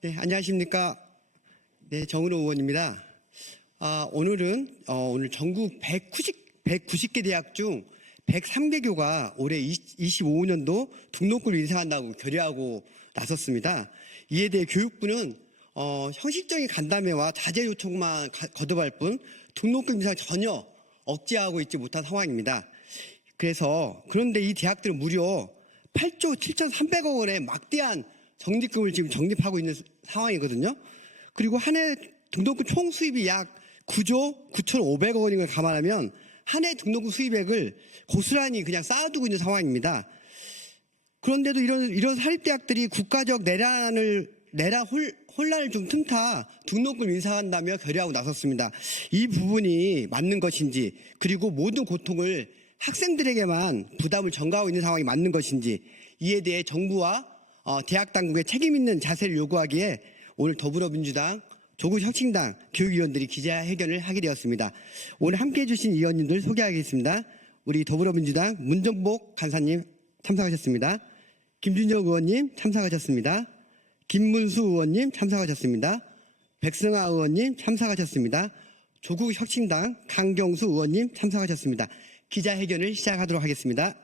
네, 안녕하십니까. 네, 정은호 의원입니다. 오늘 전국 190개 대학 중 103개교가 올해 25년도 등록금을 인상한다고 결의하고 나섰습니다. 이에 대해 교육부는 형식적인 간담회와 자제 요청만 거듭할 뿐 등록금 인상 전혀 억제하고 있지 못한 상황입니다. 그런데 이 대학들은 무려 8조 7,300억 원의 막대한 적립금을 지금 적립하고 있는 상황이거든요. 그리고 한 해 등록금 총 수입이 약 9조 9,500억 원인 걸 감안하면 한 해 등록금 수입액을 고스란히 그냥 쌓아두고 있는 상황입니다. 그런데도 이런 사립대학들이 국가적 내란 혼란을 좀 틈타 등록금 인상한다며 결의하고 나섰습니다. 이 부분이 맞는 것인지, 그리고 모든 고통을 학생들에게만 부담을 전가하고 있는 상황이 맞는 것인지, 이에 대해 정부와 대학 당국의 책임 있는 자세를 요구하기에 오늘 더불어민주당, 조국혁신당 교육위원들이 기자회견을 하게 되었습니다. 오늘 함께해 주신 위원님들 소개하겠습니다. 우리 더불어민주당 문정복 간사님 참석하셨습니다. 김준영 의원님 참석하셨습니다. 김문수 의원님 참석하셨습니다. 백승아 의원님 참석하셨습니다. 조국혁신당 강경수 의원님 참석하셨습니다. 기자회견을 시작하도록 하겠습니다.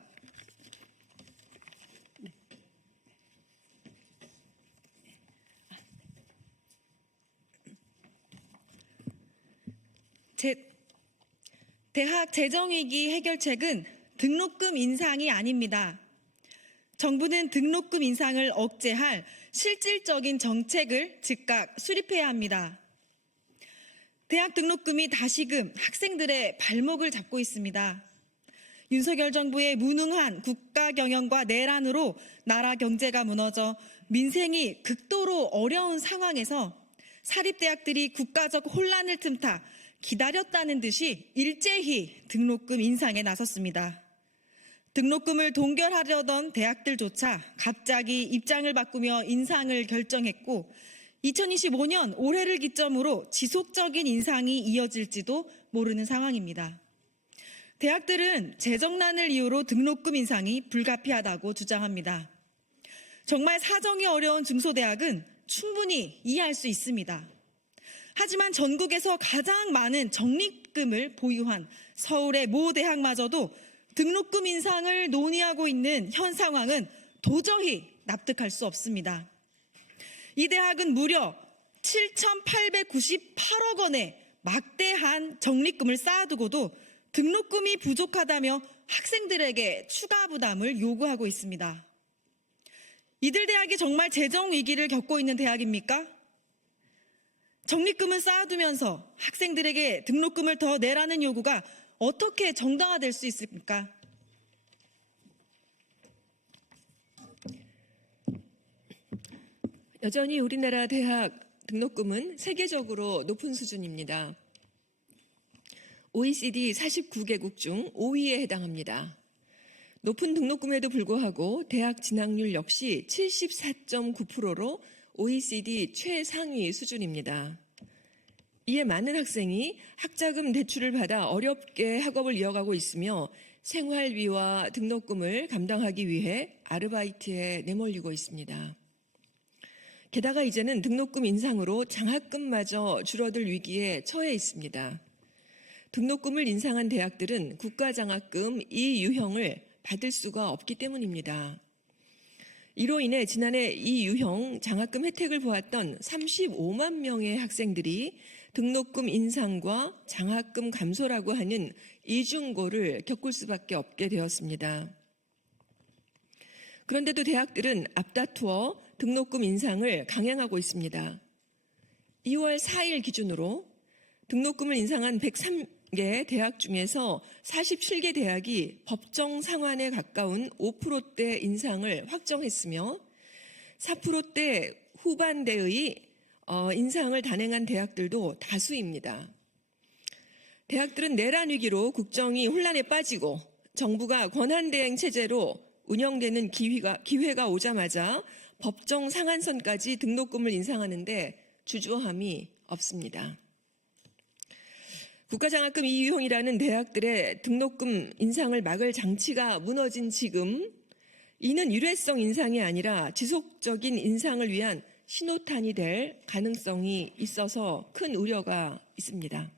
대학 재정위기 해결책은 등록금 인상이 아닙니다. 정부는 등록금 인상을 억제할 실질적인 정책을 즉각 수립해야 합니다. 대학 등록금이 다시금 학생들의 발목을 잡고 있습니다. 윤석열 정부의 무능한 국가 경영과 내란으로 나라 경제가 무너져 민생이 극도로 어려운 상황에서 사립대학들이 국가적 혼란을 틈타 기다렸다는 듯이 일제히 등록금 인상에 나섰습니다. 등록금을 동결하려던 대학들조차 갑자기 입장을 바꾸며 인상을 결정했고 2025년 올해를 기점으로 지속적인 인상이 이어질지도 모르는 상황입니다. 대학들은 재정난을 이유로 등록금 인상이 불가피하다고 주장합니다. 정말 사정이 어려운 중소대학은 충분히 이해할 수 있습니다. 하지만 전국에서 가장 많은 적립금을 보유한 서울의 모 대학마저도 등록금 인상을 논의하고 있는 현 상황은 도저히 납득할 수 없습니다. 이 대학은 무려 7,898억 원의 막대한 적립금을 쌓아두고도 등록금이 부족하다며 학생들에게 추가 부담을 요구하고 있습니다. 이들 대학이 정말 재정 위기를 겪고 있는 대학입니까? 적립금을 쌓아두면서 학생들에게 등록금을 더 내라는 요구가 어떻게 정당화될 수 있습니까? 여전히 우리나라 대학 등록금은 세계적으로 높은 수준입니다. OECD 49개국 중 5위에 해당합니다. 높은 등록금에도 불구하고 대학 진학률 역시 74.9%로 OECD 최상위 수준입니다. 이에 많은 학생이 학자금 대출을 받아 어렵게 학업을 이어가고 있으며 생활비와 등록금을 감당하기 위해 아르바이트에 내몰리고 있습니다. 게다가 이제는 등록금 인상으로 장학금마저 줄어들 위기에 처해 있습니다. 등록금을 인상한 대학들은 국가장학금 이 유형을 받을 수가 없기 때문입니다. 이로 인해 지난해 이 유형 장학금 혜택을 보았던 35만 명의 학생들이 등록금 인상과 장학금 감소라고 하는 이중고를 겪을 수밖에 없게 되었습니다. 그런데도 대학들은 앞다투어 등록금 인상을 강행하고 있습니다. 2월 4일 기준으로 등록금을 인상한 103개 대학 중에서 47개 대학이 법정 상한에 가까운 5%대 인상을 확정했으며 4%대 후반대의 인상을 단행한 대학들도 다수입니다. 대학들은 내란 위기로 국정이 혼란에 빠지고 정부가 권한대행 체제로 운영되는 기회가 오자마자 법정 상한선까지 등록금을 인상하는데 주저함이 없습니다. 국가장학금 2유형이라는 대학들의 등록금 인상을 막을 장치가 무너진 지금 이는 일회성 인상이 아니라 지속적인 인상을 위한 신호탄이 될 가능성이 있어서 큰 우려가 있습니다.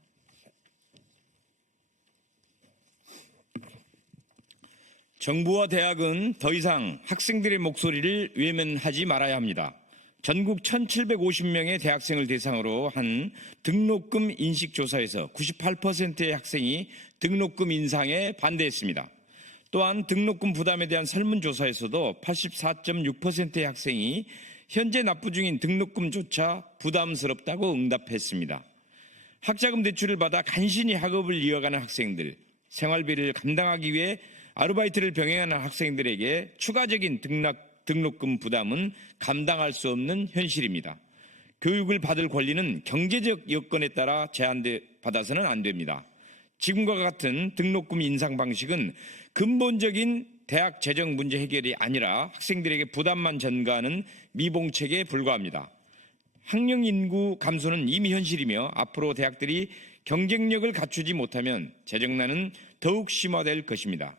정부와 대학은 더 이상 학생들의 목소리를 외면하지 말아야 합니다. 전국 1,750명의 대학생을 대상으로 한 등록금 인식조사에서 98%의 학생이 등록금 인상에 반대했습니다. 또한 등록금 부담에 대한 설문조사에서도 84.6%의 학생이 현재 납부 중인 등록금조차 부담스럽다고 응답했습니다. 학자금 대출을 받아 간신히 학업을 이어가는 학생들, 생활비를 감당하기 위해 아르바이트를 병행하는 학생들에게 추가적인 등록금 부담은 감당할 수 없는 현실입니다. 교육을 받을 권리는 경제적 여건에 따라 제한받아서는 안 됩니다. 지금과 같은 등록금 인상 방식은 근본적인 대학 재정 문제 해결이 아니라 학생들에게 부담만 전가하는 미봉책에 불과합니다. 학령 인구 감소는 이미 현실이며 앞으로 대학들이 경쟁력을 갖추지 못하면 재정난은 더욱 심화될 것입니다.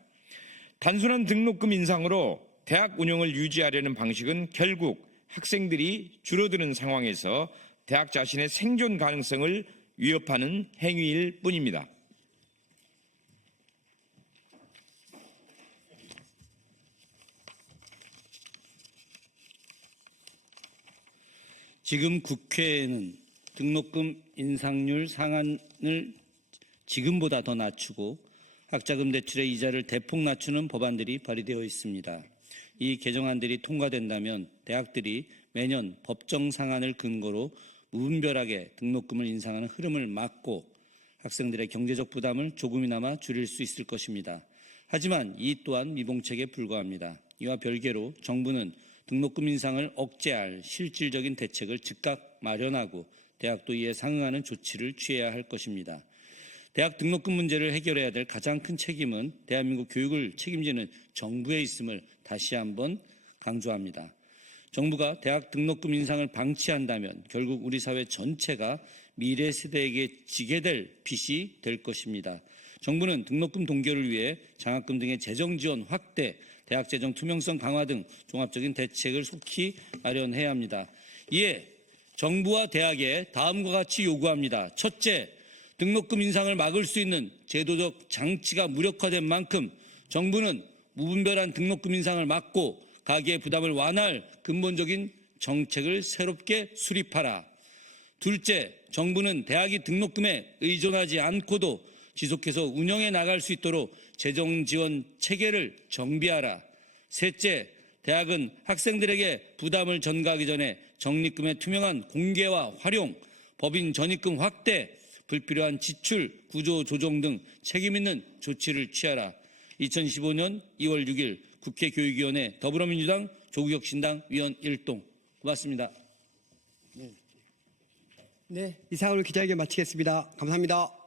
단순한 등록금 인상으로 대학 운영을 유지하려는 방식은 결국 학생들이 줄어드는 상황에서 대학 자신의 생존 가능성을 위협하는 행위일 뿐입니다. 지금 국회에는 등록금 인상률 상한을 지금보다 더 낮추고 학자금 대출의 이자를 대폭 낮추는 법안들이 발의되어 있습니다. 이 개정안들이 통과된다면 대학들이 매년 법정 상한을 근거로 무분별하게 등록금을 인상하는 흐름을 막고 학생들의 경제적 부담을 조금이나마 줄일 수 있을 것입니다. 하지만 이 또한 미봉책에 불과합니다. 이와 별개로 정부는 등록금 인상을 억제할 실질적인 대책을 즉각 마련하고 대학도 이에 상응하는 조치를 취해야 할 것입니다. 대학 등록금 문제를 해결해야 될 가장 큰 책임은 대한민국 교육을 책임지는 정부에 있음을 다시 한번 강조합니다. 정부가 대학 등록금 인상을 방치한다면 결국 우리 사회 전체가 미래 세대에게 지게 될 빚이 될 것입니다. 정부는 등록금 동결을 위해 장학금 등의 재정 지원 확대, 대학 재정 투명성 강화 등 종합적인 대책을 속히 마련해야 합니다. 이에 정부와 대학에 다음과 같이 요구합니다. 첫째, 등록금 인상을 막을 수 있는 제도적 장치가 무력화된 만큼 정부는 무분별한 등록금 인상을 막고 가계의 부담을 완화할 근본적인 정책을 새롭게 수립하라. 둘째, 정부는 대학이 등록금에 의존하지 않고도 지속해서 운영해 나갈 수 있도록 재정 지원 체계를 정비하라. 셋째, 대학은 학생들에게 부담을 전가하기 전에 적립금의 투명한 공개와 활용, 법인 전입금 확대, 불필요한 지출, 구조 조정 등 책임 있는 조치를 취하라. 2015년 2월 6일 국회 교육위원회 더불어민주당 조국혁신당 위원 1동. 고맙습니다. 네, 이상으로 기자회견 마치겠습니다. 감사합니다.